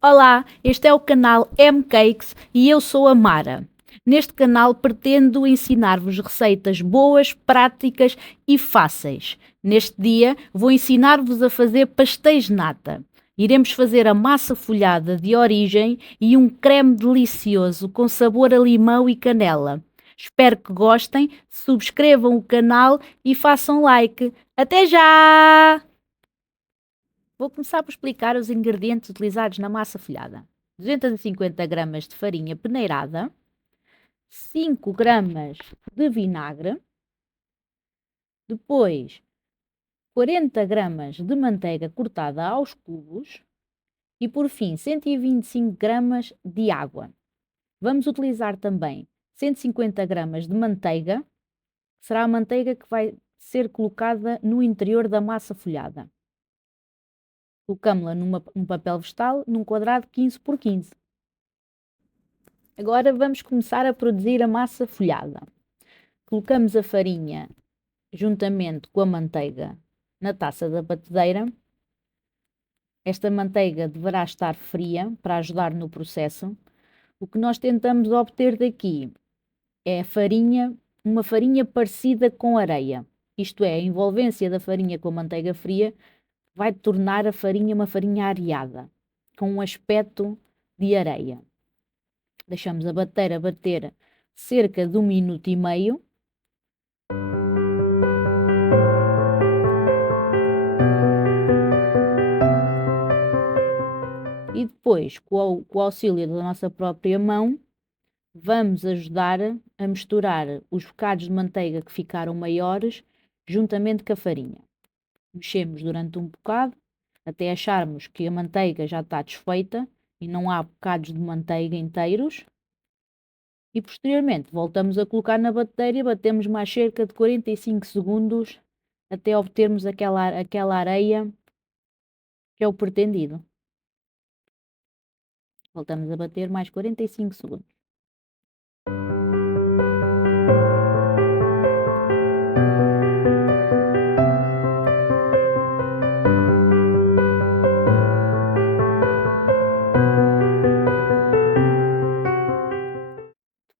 Olá, este é o canal M-Cakes e eu sou a Mara. Neste canal pretendo ensinar-vos receitas boas, práticas e fáceis. Neste dia vou ensinar-vos a fazer pastéis de nata. Iremos fazer a massa folhada de origem e um creme delicioso com sabor a limão e canela. Espero que gostem, subscrevam o canal e façam like. Até já! Vou começar por explicar os ingredientes utilizados na massa folhada. 250 gramas de farinha peneirada, 5 gramas de vinagre, depois 40 gramas de manteiga cortada aos cubos e, por fim, 125 gramas de água. Vamos utilizar também 150 gramas de manteiga, que será a manteiga que vai ser colocada no interior da massa folhada. Colocamos-la num papel vegetal, num quadrado 15 por 15. Agora vamos começar a produzir a massa folhada. Colocamos a farinha juntamente com a manteiga na taça da batedeira. Esta manteiga deverá estar fria para ajudar no processo. O que nós tentamos obter daqui é uma farinha parecida com areia. Isto é, a envolvência da farinha com a manteiga fria vai tornar a farinha uma farinha areada, com um aspecto de areia. Deixamos a bater cerca de 1 minuto e meio. E depois, com o auxílio da nossa própria mão, vamos ajudar a misturar os bocados de manteiga que ficaram maiores juntamente com a farinha. Mexemos durante um bocado até acharmos que a manteiga já está desfeita e não há bocados de manteiga inteiros. E posteriormente voltamos a colocar na batedeira e batemos mais cerca de 45 segundos até obtermos aquela areia que é o pretendido. Voltamos a bater mais 45 segundos.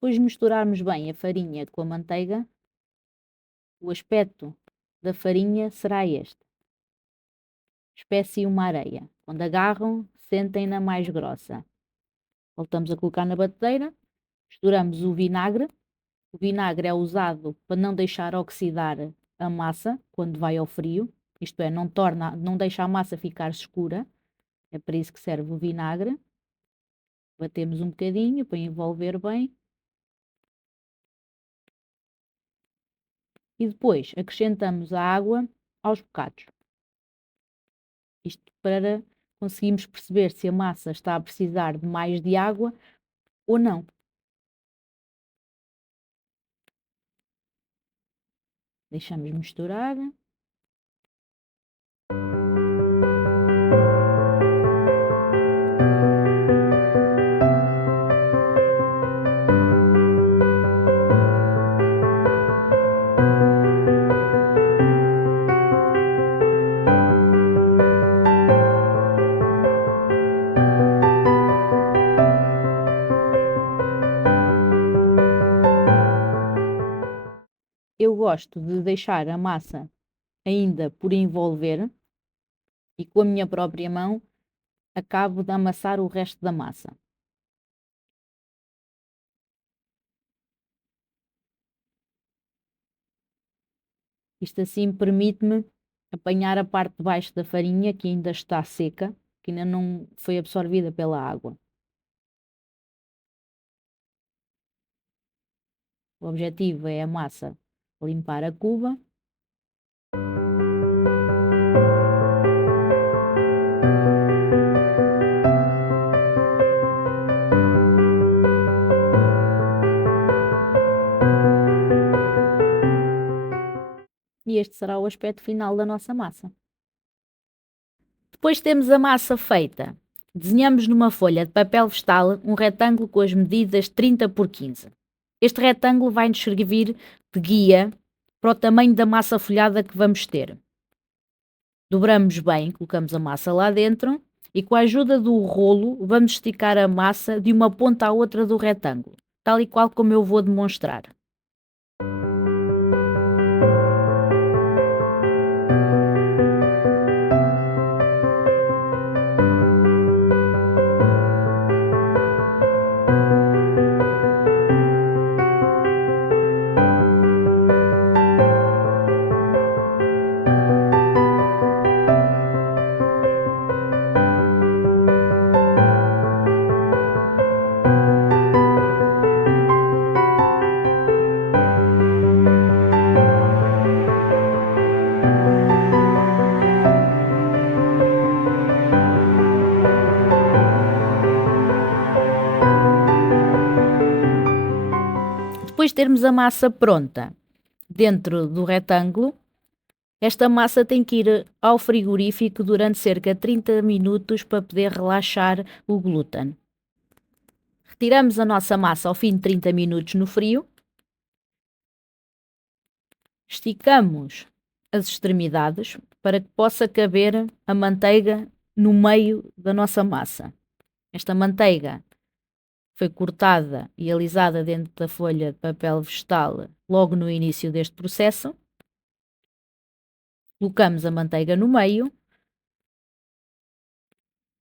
Depois de misturarmos bem a farinha com a manteiga, o aspecto da farinha será este. Espécie uma areia. Quando agarram, sentem-na mais grossa. Voltamos a colocar na batedeira, misturamos o vinagre. O vinagre é usado para não deixar oxidar a massa quando vai ao frio. Isto é, não deixa a massa ficar escura. É para isso que serve o vinagre. Batemos um bocadinho para envolver bem. E depois acrescentamos a água aos bocados. Isto para conseguirmos perceber se a massa está a precisar de mais de água ou não. Deixamos misturar. Eu gosto de deixar a massa ainda por envolver e com a minha própria mão acabo de amassar o resto da massa. Isto assim permite-me apanhar a parte de baixo da farinha que ainda está seca, que ainda não foi absorvida pela água. O objetivo é a massa limpar a cuba. E este será o aspecto final da nossa massa. Depois temos a massa feita. Desenhamos numa folha de papel vegetal um retângulo com as medidas 30 por 15. Este retângulo vai nos servir de guia para o tamanho da massa folhada que vamos ter. Dobramos bem, colocamos a massa lá dentro e com a ajuda do rolo vamos esticar a massa de uma ponta à outra do retângulo, tal e qual como eu vou demonstrar. Depois de termos a massa pronta dentro do retângulo, esta massa tem que ir ao frigorífico durante cerca de 30 minutos para poder relaxar o glúten. Retiramos a nossa massa ao fim de 30 minutos no frio, esticamos as extremidades para que possa caber a manteiga no meio da nossa massa. Esta manteiga foi cortada e alisada dentro da folha de papel vegetal logo no início deste processo. Colocamos a manteiga no meio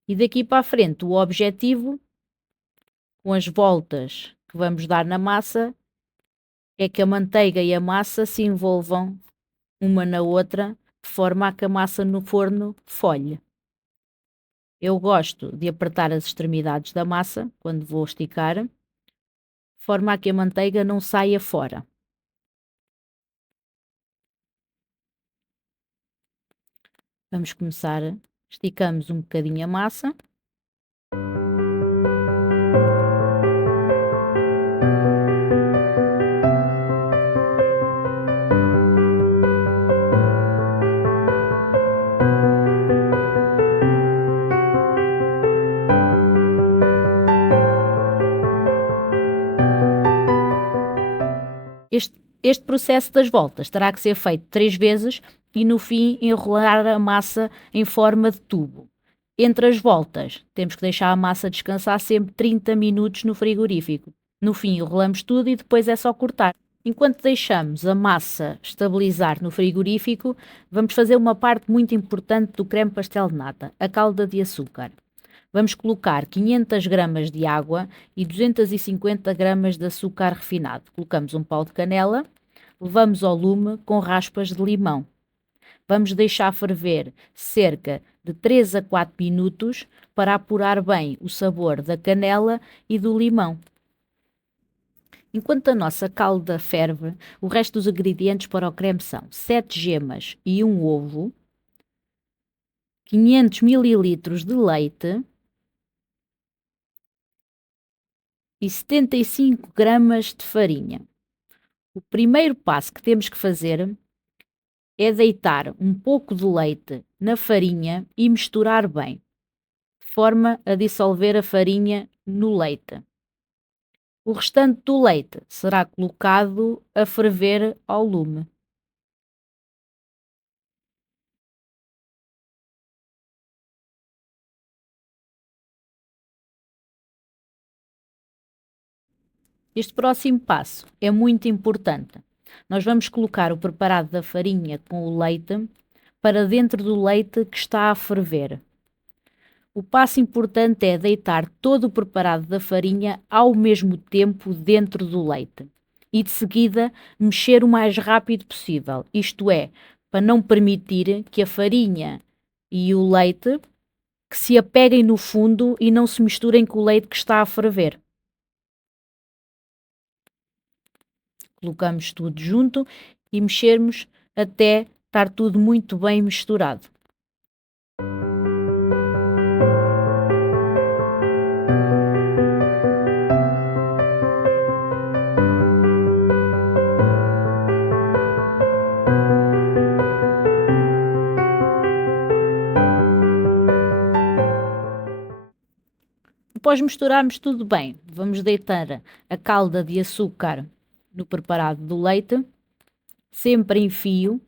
e daqui para a frente o objetivo, com as voltas que vamos dar na massa, é que a manteiga e a massa se envolvam uma na outra de forma a que a massa no forno folhe. Eu gosto de apertar as extremidades da massa quando vou esticar, de forma a que a manteiga não saia fora. Vamos começar, esticamos um bocadinho a massa. Este processo das voltas terá que ser feito 3 vezes e no fim enrolar a massa em forma de tubo. Entre as voltas temos que deixar a massa descansar sempre 30 minutos no frigorífico. No fim enrolamos tudo e depois é só cortar. Enquanto deixamos a massa estabilizar no frigorífico, vamos fazer uma parte muito importante do creme pastel de nata, a calda de açúcar. Vamos colocar 500 gramas de água e 250 gramas de açúcar refinado. Colocamos um pau de canela, levamos ao lume com raspas de limão. Vamos deixar ferver cerca de 3 a 4 minutos para apurar bem o sabor da canela e do limão. Enquanto a nossa calda ferve, o resto dos ingredientes para o creme são 7 gemas e um ovo, 500 ml de leite e 75 gramas de farinha. O primeiro passo que temos que fazer é deitar um pouco de leite na farinha e misturar bem, de forma a dissolver a farinha no leite. O restante do leite será colocado a ferver ao lume. Este próximo passo é muito importante. Nós vamos colocar o preparado da farinha com o leite para dentro do leite que está a ferver. O passo importante é deitar todo o preparado da farinha ao mesmo tempo dentro do leite e de seguida mexer o mais rápido possível, isto é, para não permitir que a farinha e o leite que se apeguem no fundo e não se misturem com o leite que está a ferver. Colocamos tudo junto e mexermos até estar tudo muito bem misturado. Depois misturarmos tudo bem, vamos deitar a calda de açúcar no preparado do leite, sempre em fio.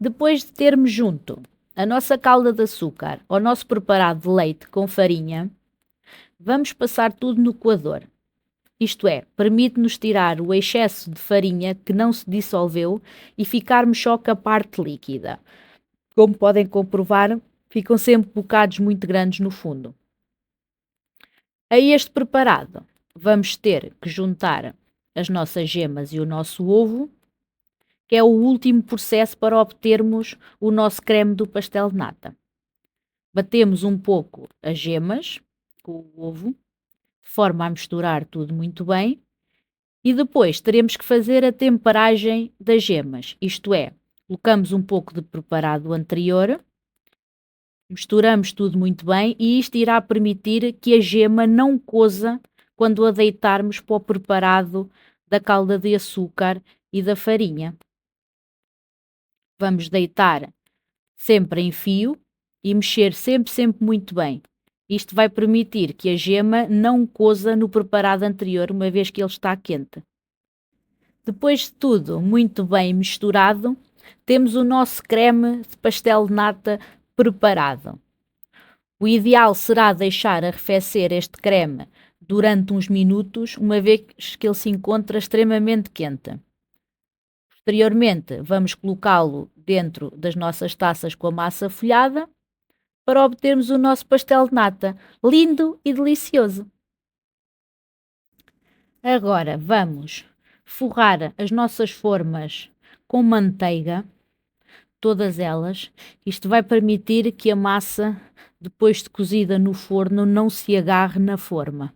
Depois de termos junto a nossa calda de açúcar ao nosso preparado de leite com farinha, vamos passar tudo no coador. Isto é, permite-nos tirar o excesso de farinha que não se dissolveu e ficarmos só com a parte líquida. Como podem comprovar, ficam sempre bocados muito grandes no fundo. A este preparado, vamos ter que juntar as nossas gemas e o nosso ovo, que é o último processo para obtermos o nosso creme do pastel de nata. Batemos um pouco as gemas com o ovo, de forma a misturar tudo muito bem, e depois teremos que fazer a temperagem das gemas, isto é, colocamos um pouco de preparado anterior, misturamos tudo muito bem e isto irá permitir que a gema não coza quando a deitarmos para o preparado da calda de açúcar e da farinha. Vamos deitar sempre em fio e mexer sempre muito bem. Isto vai permitir que a gema não coza no preparado anterior, uma vez que ele está quente. Depois de tudo muito bem misturado, temos o nosso creme de pastel de nata preparado. O ideal será deixar arrefecer este creme durante uns minutos, uma vez que ele se encontra extremamente quente. Posteriormente, vamos colocá-lo dentro das nossas taças com a massa folhada para obtermos o nosso pastel de nata, lindo e delicioso. Agora vamos forrar as nossas formas com manteiga, todas elas. Isto vai permitir que a massa, depois de cozida no forno, não se agarre na forma.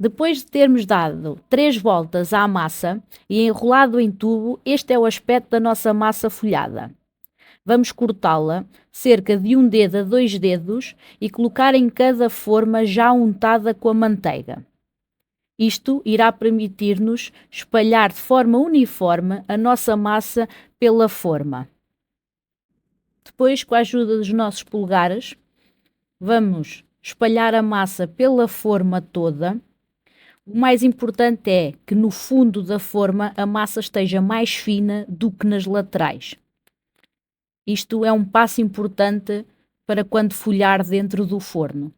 Depois de termos dado 3 voltas à massa e enrolado em tubo, este é o aspecto da nossa massa folhada. Vamos cortá-la cerca de 1 dedo a 2 dedos e colocar em cada forma já untada com a manteiga. Isto irá permitir-nos espalhar de forma uniforme a nossa massa pela forma. Depois, com a ajuda dos nossos polegares, vamos espalhar a massa pela forma toda. O mais importante é que no fundo da forma a massa esteja mais fina do que nas laterais. Isto é um passo importante para quando folhar dentro do forno.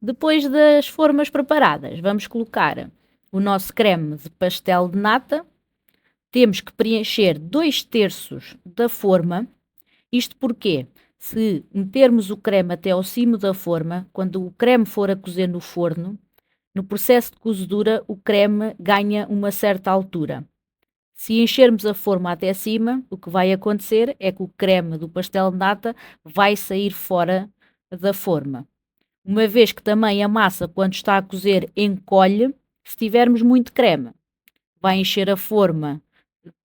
Depois das formas preparadas, vamos colocar o nosso creme de pastel de nata. Temos que preencher 2/3 da forma. Isto porque, se metermos o creme até ao cimo da forma, quando o creme for a cozer no forno, no processo de cozedura o creme ganha uma certa altura. Se enchermos a forma até cima, o que vai acontecer é que o creme do pastel de nata vai sair fora da forma. Uma vez que também a massa, quando está a cozer, encolhe, se tivermos muito creme, vai encher a forma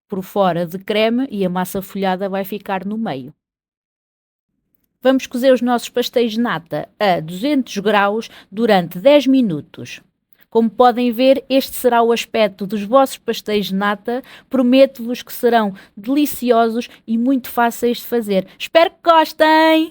por fora de creme e a massa folhada vai ficar no meio. Vamos cozer os nossos pastéis de nata a 200 graus durante 10 minutos. Como podem ver, este será o aspecto dos vossos pastéis de nata. Prometo-vos que serão deliciosos e muito fáceis de fazer. Espero que gostem!